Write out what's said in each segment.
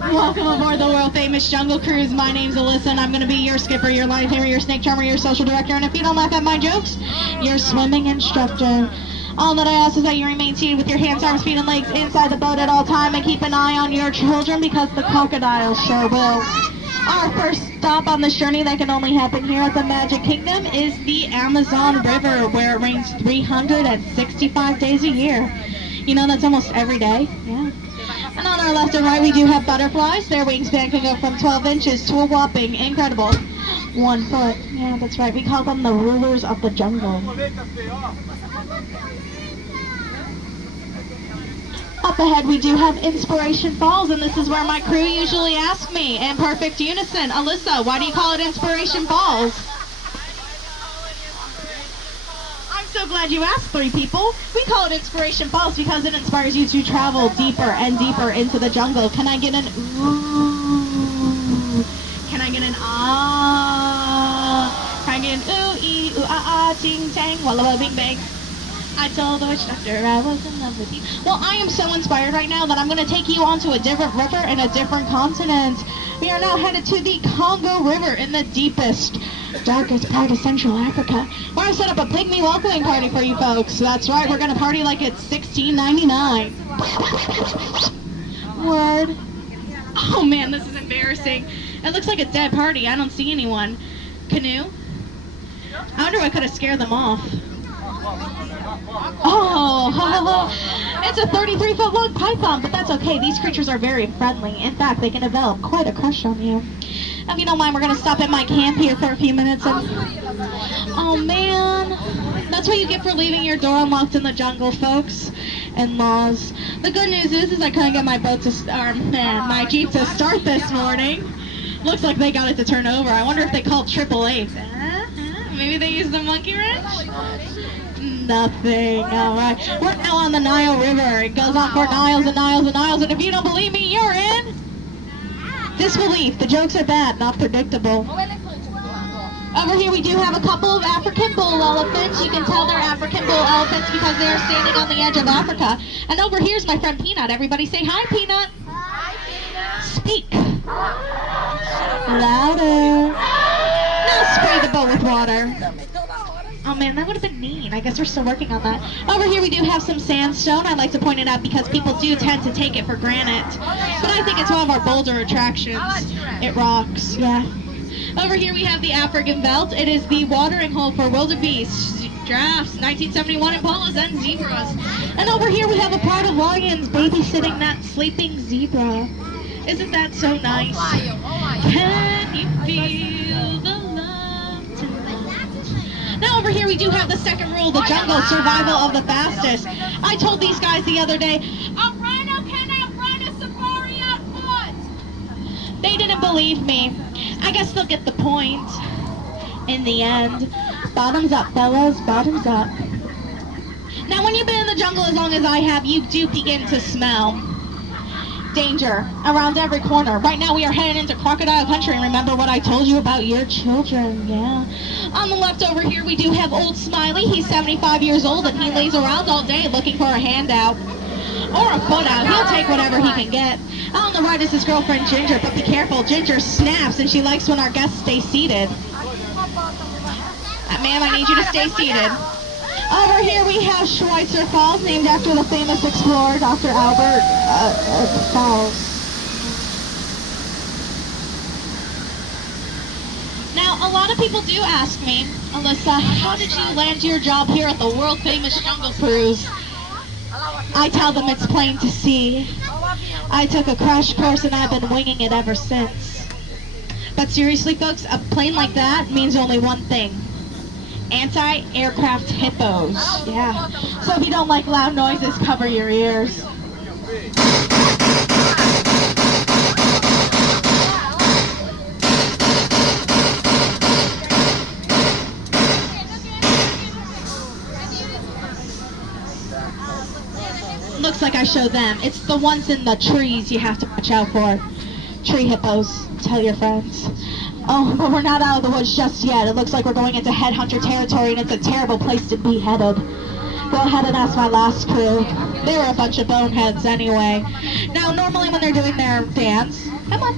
Welcome aboard the world famous Jungle Cruise. My name's Alyssa and I'm going to be your skipper, your life saver, your snake charmer, your social director, and if you don't laugh at my jokes, your swimming instructor. All that I ask is that you remain seated with your hands, arms, feet, and legs inside the boat at all time and keep an eye on your children because the crocodiles sure will. Our first stop on this journey that can only happen here at the Magic Kingdom is the Amazon River, where it rains 365 days a year. You know, that's almost every day. Yeah. And on our left and right, we do have butterflies. Their wingspan can go from 12 inches to a whopping incredible 1 foot. Yeah, that's right. We call them the rulers of the jungle. Up ahead, we do have Inspiration Falls, and this is where my crew usually ask me in perfect unison, Alyssa, why do you call it Inspiration Falls? I'm so glad you asked, 3 people. We call it Inspiration Falls because it inspires you to travel deeper and deeper into the jungle. Can I get an ooh? Can I get an ah? Can I get an ooh, ee, ooh, ah, ah, ting, tang, walla, bing, bang? I told the witch doctor I was in love with you. Well, I am so inspired right now that I'm going to take you onto a different river and a different continent. We are now headed to the Congo River in the deepest, darkest part of Central Africa. We're going to set up a pygmy welcoming party for you folks. That's right, we're going to party like it's $16.99. Word. Oh man, this is embarrassing. It looks like a dead party. I don't see anyone. Canoe? I wonder what could have scared them off. Oh, it's a 33-foot long python, but that's okay. These creatures are very friendly. In fact, they can develop quite a crush on you. If you don't mind, we're going to stop at my camp here for a few minutes. And oh, man. That's what you get for leaving your door unlocked in the jungle, folks. In-laws. The good news is I couldn't get my boat to, my Jeep to start this morning. Looks like they got it to turn over. I wonder if they called AAA. Maybe they used the monkey wrench? Nothing. All right. We're now on the Nile River. It goes on for miles and miles and miles. And if you don't believe me, you're in disbelief. The jokes are bad, not predictable. Over here we do have a couple of African bull elephants. You can tell they're African bull elephants because they are standing on the edge of Africa. And over here's my friend Peanut. Everybody say hi, Peanut. Hi, Peanut. Speak. Louder. Now spray the boat with water. Oh man, that would have been mean. I guess we're still working on that. Over here we do have some sandstone. I like to point it out because people do tend to take it for granite. But I think it's one of our bolder attractions. It rocks, yeah. Over here we have the African belt. It is the watering hole for wildebeests, giraffes, 1971 impalas, and zebras. And over here we have a pride of lions babysitting that sleeping zebra. Isn't that so nice? Can you feel the love tonight? Now over here we do have the second rule, the jungle, survival of the fastest. I told these guys the other day, a rhino cannot run a safari on foot. They didn't believe me. I guess they'll get the point in the end. Bottoms up, fellas, bottoms up. Now when you've been in the jungle as long as I have, you do begin to smell danger around every corner. Right now we are heading into crocodile country, and remember what I told you about your children, yeah. On the left over here we do have old Smiley. He's 75 years old and he lays around all day looking for a handout or a foot out. He'll take whatever he can get. On the right is his girlfriend Ginger, but be careful, Ginger snaps and she likes when our guests stay seated. Ma'am, I need you to stay seated. Over here we have Schweitzer Falls, named after the famous explorer, Dr. Albert Falls. Now, a lot of people do ask me, Alyssa, how did you land your job here at the world-famous Jungle Cruise? I tell them it's plain to see. I took a crash course and I've been winging it ever since. But seriously, folks, a plane like that means only one thing. Anti-aircraft hippos. Yeah. So if you don't like loud noises, cover your ears. Looks like I show them. It's the ones in the trees you have to watch out for. Tree hippos. Tell your friends. Oh, but we're not out of the woods just yet. It looks like we're going into Headhunter Territory, and it's a terrible place to be headed. Go ahead and ask my last crew. They were a bunch of boneheads anyway. Now, normally when they're doing their dance, come on.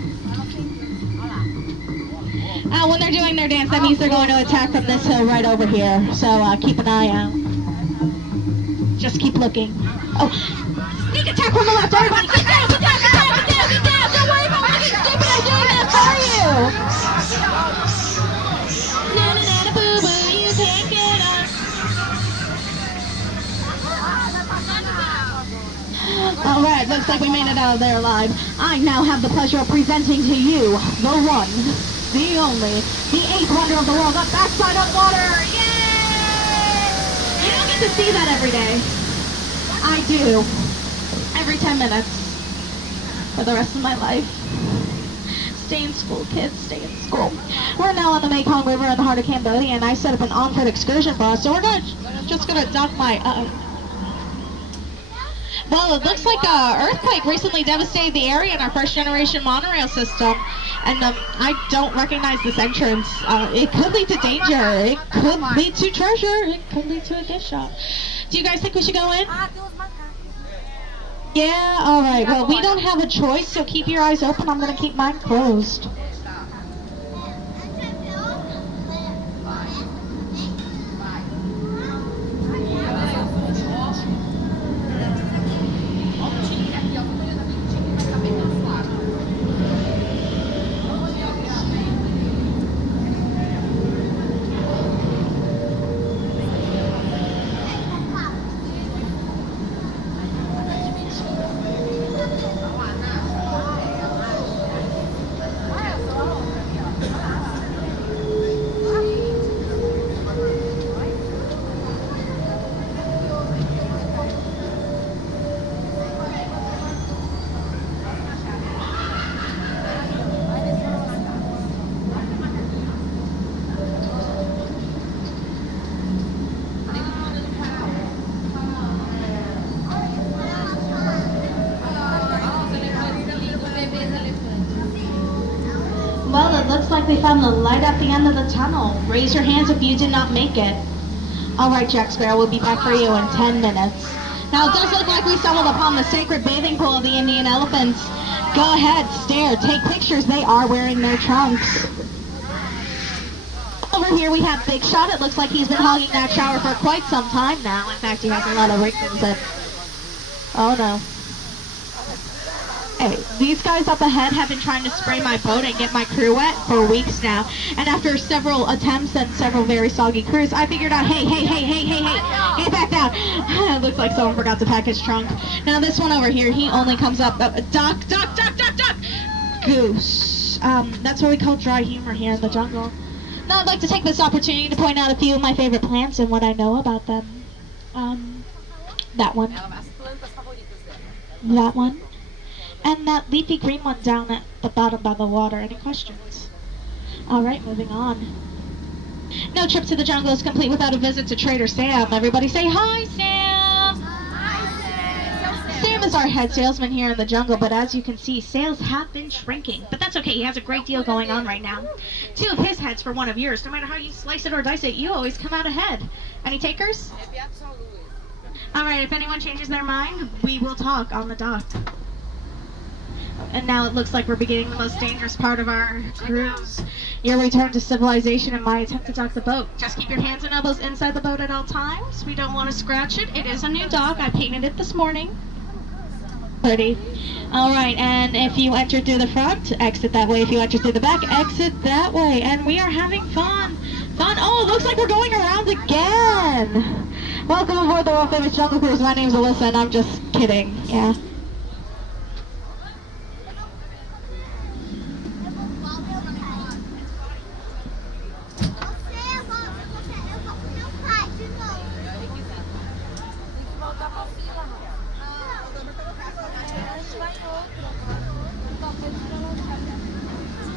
When they're doing their dance, that means they're going to attack from this hill right over here. So keep an eye out. Just keep looking. Oh, sneak attack from the left, everybody. Get down, get down, get down, get down, get down. Don't worry about looking stupid. I'm doing that for you. Na-na-na, boo-boo, you can't get us. All right, looks like we made it out of there alive. I now have the pleasure of presenting to you the one, the only, the eighth wonder of the world, the backside of water. Yay! You don't get to see that every day. I do. Every 10 minutes. For the rest of my life. Stay in school, kids. Stay in school. We're now on the Mekong River in the heart of Cambodia, and I set up an on-foot excursion for us. So we're just gonna dock my. Well, it looks like an earthquake recently devastated the area in our first-generation monorail system, and I don't recognize this entrance. It could lead to danger. It could lead to treasure. It could lead to a gift shop. Do you guys think we should go in? Yeah, alright. Well, we don't have a choice, so keep your eyes open. I'm going to keep mine closed. Well, it looks like they found the light at the end of the tunnel. Raise your hands if you did not make it. All right, Jack Sparrow, we'll be back for you in 10 minutes. Now, it does look like we stumbled upon the sacred bathing pool of the Indian elephants. Go ahead, stare, take pictures. They are wearing their trunks. Over here we have Big Shot. It looks like he's been hogging that shower for quite some time now. In fact, he has a lot of wrinkles and... Oh, no. Hey, these guys up ahead have been trying to spray my boat and get my crew wet for weeks now. And after several attempts and several very soggy crews, I figured out, hey, get back down. It looks like someone forgot to pack his trunk. Now this one over here, he only comes up, duck. Goose. That's what we call dry humor here in the jungle. Now I'd like to take this opportunity to point out a few of my favorite plants and what I know about them. That one. That one. And that leafy green one down at the bottom by the water. Any questions? Alright, moving on. No trip to the jungle is complete without a visit to Trader Sam. Everybody say hi, Sam! Hi, Sam! Sam is our head salesman here in the jungle, but as you can see, sales have been shrinking. But that's okay, he has a great deal going on right now. 2 of his heads for 1 of yours. No matter how you slice it or dice it, you always come out ahead. Any takers? Alright, if anyone changes their mind, we will talk on the dock. And now it looks like we're beginning the most dangerous part of our cruise. Your return to civilization and my attempt to dock the boat. Just keep your hands and elbows inside the boat at all times. We don't want to scratch it. It is a new dock. I painted it this morning. Pretty. Alright, and if you enter through the front, exit that way. If you enter through the back, exit that way. And we are having fun. Oh, it looks like we're going around again. Welcome aboard the world famous Jungle Cruise. My name's Alyssa and I'm just kidding. Yeah.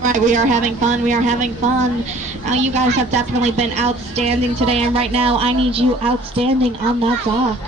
Right, we are having fun. You guys have definitely been outstanding today, and right now I need you outstanding on that dock.